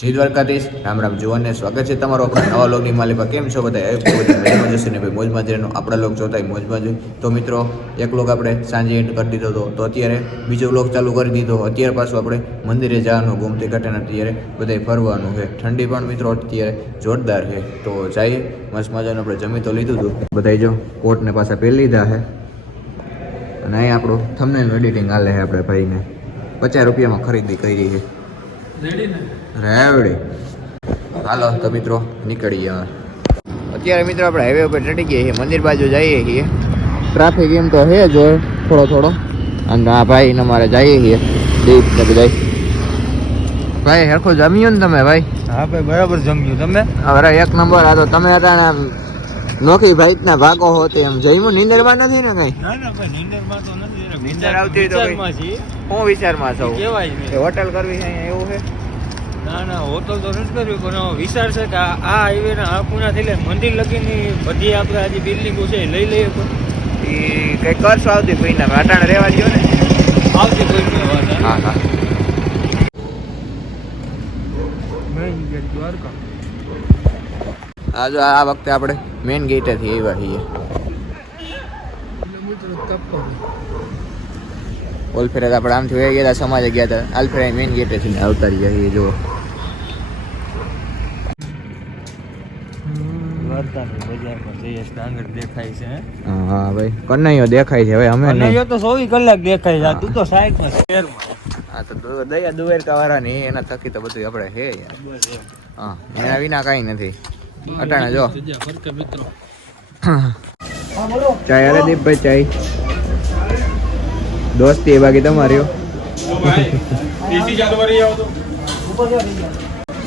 જય દ્વારકાધીશ, રામ રામ જુવાનને સ્વાગત છે તમારો આપણા નવા લોગની માલિકા. કેમ છો બધા? મજામાં જશે ને ભાઈ, મોજમાં જઈને આપણા લોક જોતા મોજમાં જ. તો મિત્રો, એક લોક આપણે સાંજે એન્ડ કરી દીધો હતો, તો અત્યારે બીજો લોક ચાલુ કરી દીધો. અત્યારે પાછું આપણે મંદિરે જવાનું, ગોમતી ઘાટેના અત્યારે બધાય ફરવાનું છે. ઠંડી પણ મિત્રો અત્યારે જોરદાર છે. તો જઈએ, મસ્ત મજાનું આપણે જમી તો લીધું હતું બધાય. જો કોટને પાછા પહેરી લીધા છે અને અહીં આપણું થંબનેલ એડિટિંગ હાલે છે. આપણે ભાઈને 50 રૂપિયામાં ખરીદી કરી છે. રેવડી. હાલો તો મિત્રો નીકળીએ. અત્યારે મિત્રો આપણે હાઈવે ઉપર ચડી ગયા છીએ, મંદિર બાજુ જઈએ છીએ. ટ્રાફિક એમ તો છે જો થોડો અને આ ભાઈ ને અમારે જઈએ છીએ દીપ ને બધા. ભાઈ હેરખો જમ્યું ને તમે? ભાઈ હા ભાઈ બરાબર જમ્યું. તમે? અરે એક નંબર. આ તો તમે હતા ને નોખી ભાઈ ના ભાગો હોતે એમ. જમ્યું? નીંદરમાં નથી ને કઈ? ના ના ભાઈ નીંદરમાં તો નથી. નીંદર આવતી હોય તો હું વિચારમાં છું કે હોટલ કરવી છે એવું છે. ના ના હોટલ તો નથી કરવી, પણ વિચાર છે કે આ હાઈવે ના આ પૂનાથી લઈને મંદિર લગીની બધી આપણે આજે બિલ્ડિંગો છે લઈ લઈએ. એ કઈ કરશો આવતી ભાઈ અટાણે રહેવા દો ને. આવતી કોઈ વાત. હા હા. દ્વારકા આ જો આ વખતે આપણે મેઇન ગેટેથી આવ્યા છીએ. ઓલ ફેરે આપણે આમથી વહી ગયા હતા, સમાજે ગયા હતા. આલ ફેરે મેઇન ગેટેથી આવતા રહ્યા છીએ. જો દ્વારકાની બજારમાં જઈએ આગળ દેખાય છે. હા ભાઈ કનૈયો દેખાય છે. હવે અમે નહીં તો 24 કલાક દેખાય છે. તું તો સાઈડમાં શહેરમાં. હા તો દયા દુવેરકા વાળા ની એના થકી તો બધું આપણે હે યાર. હા એના વિના કાંઈ નથી અટાણે. જો ચાય. અરે દીપભાઈ ચાય. દોસ્તી એ બાકી તમારી.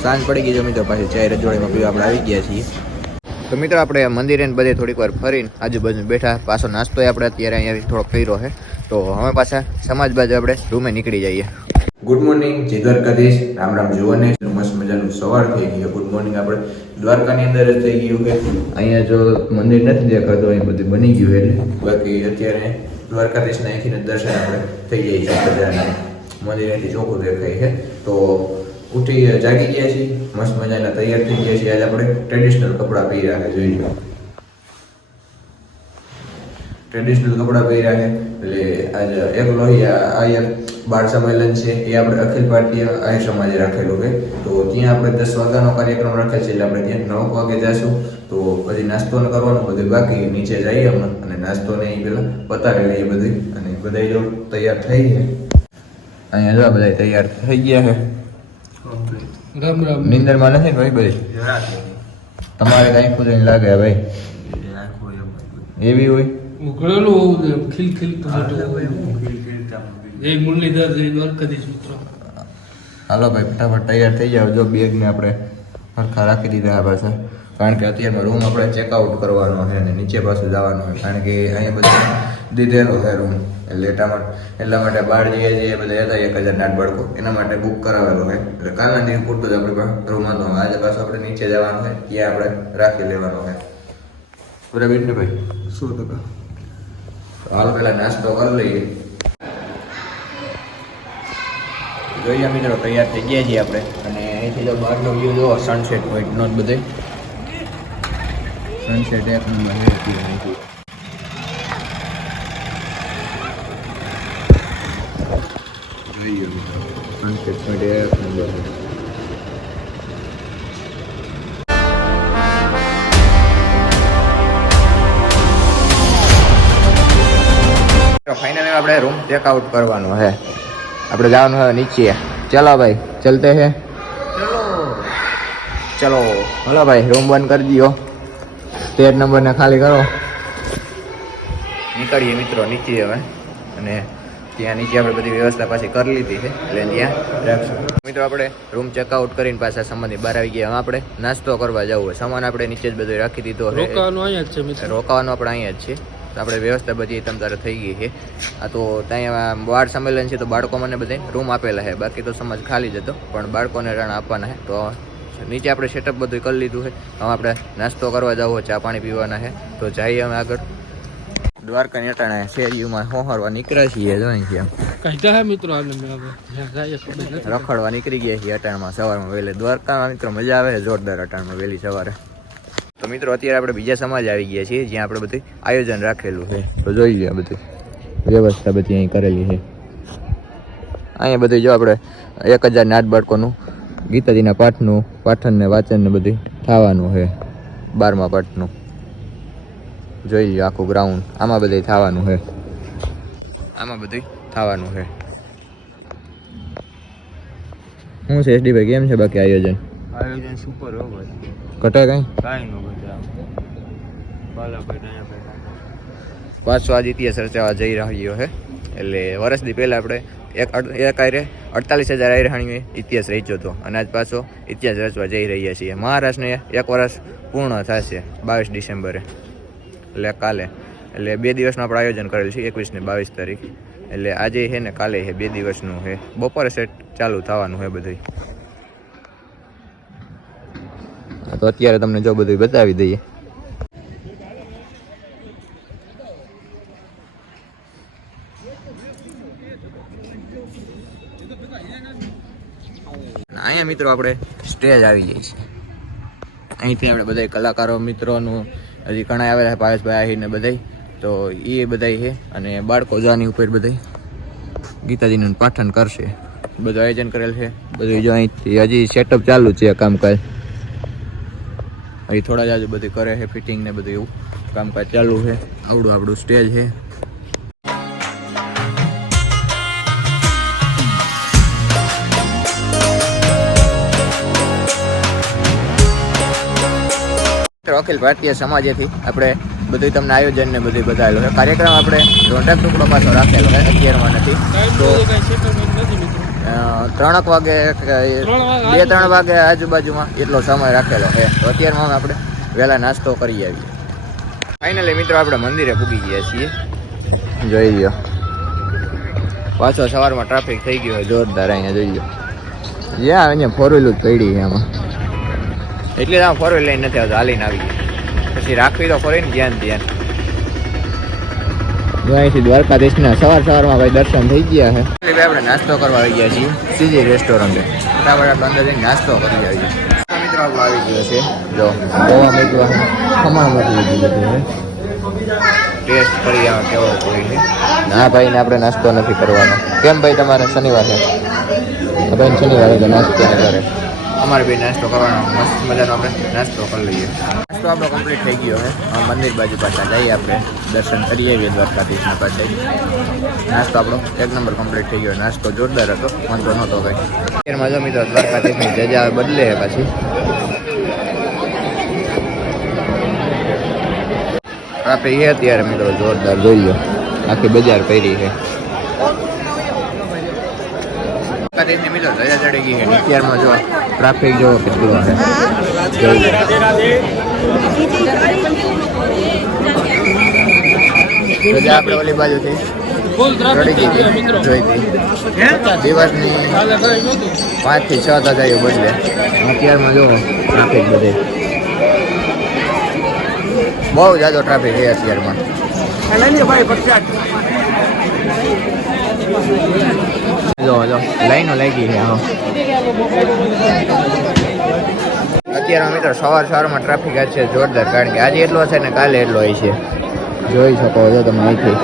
સાંજ પડી ગઈ. જો મિત્રો પાછી ચાય રજવાડીમાં પીવા આપણે આવી ગયા છીએ. તો મિત્રો આપણે મંદિરે બધે થોડીક વાર ફરીને આજુબાજુ બેઠા. પાછો નાસ્તો આપણે અત્યારે અહીંયા થોડો કર્યો છે. તો હવે પાછા સમાજ બાજુ આપણે રૂમે નીકળી જઈએ. ગુડ મોર્નિંગ, જય દ્વારકાધીશ, રામ રામ જુવાને. મસ્ત મજાનું સવાર થઈ ગયું. ગુડ મોર્નિંગ આપણે દ્વારકાની અંદર જ થઈ ગયું કે અહીંયા જો મંદિર નથી દેખાતું, અહીં બધું બની ગયું એટલે. બાકી અત્યારે દ્વારકાધીશના અહીંથી દર્શન આપણે થઈ જાય છે. બધાના મંદિર અહીંથી ચોખ્ખું દેખાય છે. તો ઉઠી જાગી ગયા છીએ, મસ્ત મજાના તૈયાર થઈ ગયા છીએ. આજે આપણે ટ્રેડિશનલ કપડાં પહેર્યા છે. જોઈ લો, ટ્રેડિશનલ કપડાં પહેર્યા છે. એટલે આજે એક લોહિયા બાળ સંમેલન છે એ આપણે અખિલ ભારતીય આર્ય સમાજે રાખેલું છે. તો ત્યાં આપણે 10 વાગ્યાનો કાર્યક્રમ રાખેલ છે. એટલે આપણે ત્યાં 9 વાગે જઈશું. તો પછી નાસ્તો કરવાનું બધું બાકી. નીચે જઈએ અમે અને નાસ્તો ને એ પેલા પતાવી લઈએ બધું. અને બધા જો તૈયાર થઈ ગયા. અહીંયા જો બધા તૈયાર થઈ ગયા છે. નીંદરમાં નથી ભાઈ બધી તમારે કઈ ખુદ લાગે ભાઈ એવી હોય. ઉઘડેલું હોવું ખીલ ખીલ જય મુરલીધર, જય દ્વારકાધીશ મિત્રો. હાલો ભાઈ ફટાફટ તૈયાર થઈ જાવ. જો બેગ ને આપણે સરખા રાખી દીધા આ પાછા, કારણ કે અત્યારમાં રૂમ આપણે ચેકઆઉટ કરવાનો છે અને નીચે પાછું જવાનું હોય. કારણ કે અહીંયા બધું દીધેલો છે રૂમ. એટલે એટલા માટે બહાર જઈએ છીએ બધા હતા 1000 નાટ બાળકો, એના માટે બુક કરાવેલો હોય. એટલે કાલના દિવસ પૂરતું જ આપણી પાસે રૂમ હતો. આજે પાછું આપણે નીચે જવાનું હોય, ત્યાં આપણે રાખી લેવાનો હોય. બરાબર ને ભાઈ? 100%. હાલ પેલા નાસ્તો કરી લઈએ. જોઈએ મિત્રો તૈયાર થઈ ગયા છીએ આપણે. અને અહીંથી જો બહારનો વ્યૂ જો સનસેટ પોઈન્ટ નો બધે સનસેટ એક નંબર અહીંથી. જોઈએ મિત્રો સનસેટ પોઈન્ટ એક નંબર. ફાઇનલી આપણે રૂમ ચેકઆઉટ કરવાનો છે. આપણે જવાનું હવે નીચે. ચલો ભાઈ ચલતે હે. ચલો હલો ભાઈ રૂમ બંધ કરી દો. 13 નંબરને ખાલી કરો. નીકળીએ મિત્રો નીચે હવે. અને ત્યાં નીચે આપણે બધી વ્યવસ્થા પાછી કરી લીધી છે એટલે ત્યાં રાખશું. મિત્રો આપણે રૂમ ચેકઆઉટ કરીને પાછા સામાનની બહાર આવી ગયા. આપણે નાસ્તો કરવા જવું હોય. સામાન આપણે નીચે જ બધું રાખી દીધો. રોકાવાનું અહીંયા જ છે મિત્રો. રોકાવાનું આપણે અહીંયા જ છે. આપણે વ્યવસ્થા બધી તમ તારે થઈ ગઈ છે. આ તો ત્યાં બાળ સંમેલન છે તો બાળકો મને બધે રૂમ આપેલા છે. બાકી તો સમાજ ખાલી જ હતો, પણ બાળકોને રણ આપવાના છે. તો નીચે આપણે સેટઅપ બધું કરી લીધું છે. હવે આપણે નાસ્તો કરવા જવું હોય, ચા પાણી પીવાના છે. તો જઈએ અમે આગળ. દ્વારકા નેટાણા શેરીઓમાં હોહરવા નીકળ્યા છીએ જોઈ છીએ કહેતા હે મિત્રો આને મેં હવે જ્યાં જાય ખબર નથી. રખડવા નીકળી ગયા છીએ અટાણમાં સવારમાં વહેલે. દ્વારકામાં મિત્રો મજા આવે છે જોરદાર અટાણમાં વહેલી સવારે. તો મિત્રો અત્યારે આપણે બીજા સમાજ આવી ગયા છીએ જ્યાં આપણે બધું આયોજન રાખેલું છે. તો જોઈ લઈએ બધું વ્યવસ્થા બધી અહીં કરેલી છે. અહીંયા બધું જો આપણે 1000 નાટ બાળકોનું ગીતાજીના પાઠન ને વાંચન ને બધું થવાનું છે. 12મા પાઠનું જોઈ લો આખું ગ્રાઉન્ડ આમાં બધું થવાનું છે. આમાં બધું થવાનું છે. શું છે SD ભાઈ કેમ છે બાકી આયોજન? આયોજન સુપર હો ભાઈ. ઘટે કઈ કાંઈ ન ઘટે આમ. બાલાભાઈ અહીંયા બેઠા. પાછો આજ ઇતિહાસ રચાવા જઈ રહ્યો છે. એટલે વર્ષથી પહેલાં આપણે એક આયરે 48,000 આયરહાણીએ ઇતિહાસ રચ્યો હતો અને આજ પાછો ઇતિહાસ રચવા જઈ રહ્યા છીએ. મહારાષ્ટ્રને 1 વર્ષ પૂર્ણ થશે 22 ડિસેમ્બરે એટલે કાલે. એટલે 2 દિવસનું આપણે આયોજન કરેલું છે 21 ને 22 તારીખ. એટલે આજે છે ને કાલે છે 2 દિવસનું છે. બપોરે સેટ ચાલુ થવાનું છે બધું. તો અત્યારે તમને જો બધું બતાવી દઈએ. અહીંયા મિત્રો આપણે સ્ટેજ આવી જાય છે. અહીંથી આપણે બધા કલાકારો મિત્રોનું હજી ઘણા આવેલા છે પાયસભાઈ આહીને બધા. તો એ બધા છે અને બાળકો જાની ઉપર બધા ગીતાજીનું પાઠન કરશે. બધું આયોજન કરેલ છે. બધું જો અહીંથી હજી સેટઅપ ચાલુ છે કામકાજ. અહીં થોડા જ આજુ બધું કરે છે ફિટિંગ ને બધું એવું કામકાજ ચાલુ છે. આવડું આપણું સ્ટેજ છે. અખિલ ભારતીય સમાજેથી આપણે બધું તમને આયોજન ને બધું બતાવેલું છે. કાર્યક્રમ આપણે રોંઢાક ટુકડો પાછો રાખેલો છે 11માં નથી તો 3 વાગે 2-3 વાગે આજુબાજુમાં એટલો સમય રાખેલો છે. તો અત્યારમાં આપણે વહેલા નાસ્તો કરી આવીએ. ફાઇનલી મિત્રો આપણે મંદિરે પૂગી ગયા છીએ. જોઈ લો પાછો સવારમાં ટ્રાફિક થઈ ગયો જોરદાર. અહીંયા જોઈ લો જ્યાં અહીંયા 4 વ્હીલર જ પડી છે આમાં. એટલે જ આમ 4 વ્હીલર લઈને નથી આવતો હાલીને આવી ગયા. પછી રાખવી તો ફરી ને ધ્યાન. અહીંથી દ્વારકાધીશના સવારમાં ભાઈ દર્શન થઈ ગયા છે. એટલે આપણે નાસ્તો કરવા આવી ગયા છીએ સીજી રેસ્ટોરન્ટે. ફટાફટ આપણે અંદર જઈને નાસ્તો કરી આવીએ. મિત્રો આપણો આવી ગયો છે જો ગોવા મેકવા ખમણ મોકલી દીધું છે. ટેસ્ટ કરી આવે કેવો કોઈ છે. ના ભાઈને આપણે નાસ્તો નથી કરવાનો. કેમ ભાઈ તમારે શનિવાર છે? ભાઈ શનિવારે તો નાસ્તો નહીં કરે. અમારે બી નાસ્તો કરવાનો મસ્ત મજાનો આપણે નાસ્તો કરી લઈએ. નાસ્તો આપણો કમ્પ્લીટ થઈ ગયો છે. મંદિર બાજુ પાછા જઈએ આપણે દર્શન કરી આવીએ દ્વારકાધીશના પાસે. નાસ્તો આપણો 1 નંબર કમ્પ્લીટ થઈ ગયો. નાસ્તો જોરદાર હતો વાંધો નહોતો કંઈ. અત્યારમાં જો મિત્રો દ્વારકાધીશની જજા બદલે પાછી. ટ્રાફિક એ અત્યારે મિત્રો જોરદાર જોઈ લો આખી બજાર પડી છે. મિત્રો ધજા ચડી ગઈ છે. અત્યારમાં જો ટ્રાફિક જો કેટલો છે ધજા આપણે ઓલી બાજુથી ચડી ગઈ હતી જોઈ હતી. દિવસની 5 થી 6 ધજાઓ બદલે. અત્યારમાં જો ટ્રાફિક બધે બહુ જાજો ટ્રાફિક છે અત્યારમાં. જો લાઈનો લાગી છે. અત્યારમાં મિત્રો સવારમાં ટ્રાફિક આજ છે જોરદાર. કારણ કે આજે એટલો છે ને કાલે એટલો હોય છે. જોઈ શકો છો તમે અહીંથી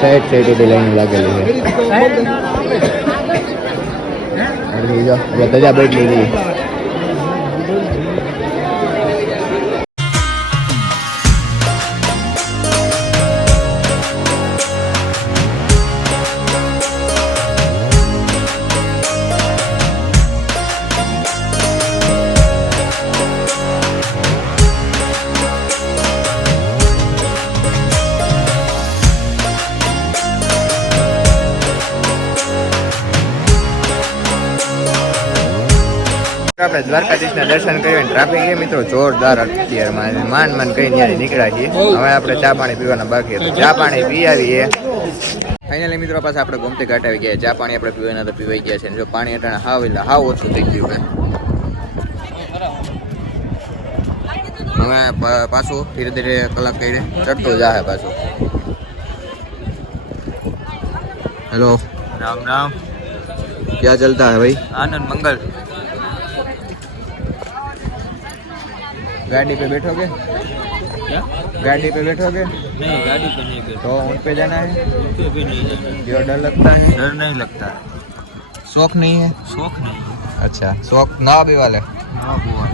સાઈડ સુધી લાઈન લાગેલી છે. જો ધજા બદલી ગઈ. આપણે દ્વારકાધીશના દર્શન કરીને ટ્રાફિક એ મિત્રો જોરદાર અત્યારમાં માંડ કઈ ત્યાં નીકળ્યા છીએ. હવે આપણે ચા પાણી પીવાના બાકી હતું. ચા પાણી પી આવીએ. ફાઇનલી મિત્રો પાસે આપણે ગોમતી ઘાટ આવી ગયા. ચા પાણી આપણે પીવાના તો પીવાઈ ગયા છે. જો પાણી અટાણે હાવ ઓછું થઈ ગયું હવે પાછું ધીરે ધીરે કલાક કરીને ચડતું જાય પાછું. हेलो, राम राम। क्या चलता है भाई? आनंद मंगल। गाड़ी पे बैठोगे? क्या? गाड़ी पे बैठोगे नहीं, गाड़ी पे नहीं गए, तो उन पे जाना है? पे भी नहीं जाना। क्यों डर लगता है? डर नहीं लगता है, शौक नहीं है? शौक नहीं है। अच्छा, शौक ना भी वाले हाँ बुआ।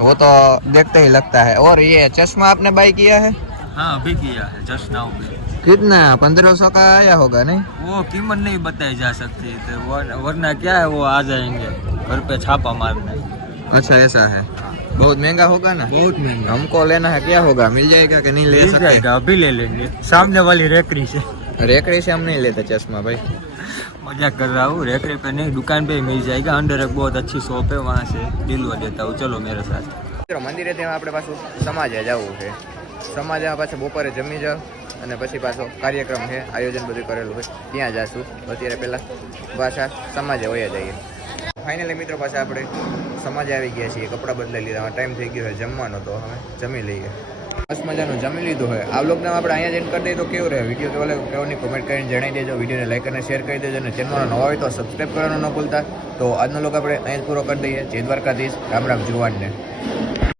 वो तो देखते ही लगता है। और ये चश्मा आपने बाई किया है? हाँ अभी किया है, जस्ट नाउ भी। कितना? 1500 का आया होगा नहीं? वो कीमत नहीं बताई जा सकती, तो वरना क्या है, वो आ जाएंगे घर पे छापा मारने। अच्छा ऐसा है, बहुत महंगा होगा ना? बहुत महंगा। हमको लेना है, क्या होगा, मिल जाएगा कि नहीं ले मिल सकते? जाएगा, अभी ले लेंगे सामने वाली रेकड़ी से। रेकड़ी से हम नहीं लेते चश्मा भाई। मजाक कर रहा हूँ, रेकड़ी पे नहीं, दुकान पे ही मिल जाएगा। अंदर एक बहुत अच्छी शॉप है, वहाँ से दिलवा देता हूँ, चलो मेरे साथ। મિત્રો મંદિરે ત્યાં આપણે પાછું સમાજે જવું છે. સમાજમાં પાછું બપોરે જમી જાવ અને પછી પાછો કાર્યક્રમ છે, આયોજન બધું કરેલું હોય ત્યાં જાશું. અત્યારે પહેલાં પાછા સમાજે વયા જઈએ. ફાઇનલી મિત્રો પાછા આપણે સમાજે આવી ગયા છીએ, કપડાં બદલાઈ લીધા, ટાઈમ થઈ ગયો છે જમવાનો, તો હવે જમી લઈએ. મસ્ત મજાનું જમી લીધું હોય. આ બ્લોગને આપણે અહીંયા જ એન્ડ કરી દઈએ તો કેવું રહે? વિડીયો કેવાની કોમેન્ટ કરીને જણાવી દેજો, વિડીયોને લાઈક અને શેર કરી દેજો, અને ચેનલમાં નવા હોય તો સબસ્ક્રાઈબ કરવાનું ન ભૂલતા. તો આજનો બ્લોગ આપણે અહીંયા જ પૂરો કરી દઈએ. જય દ્વારકાધીશ, રામ રામ જુવાનને.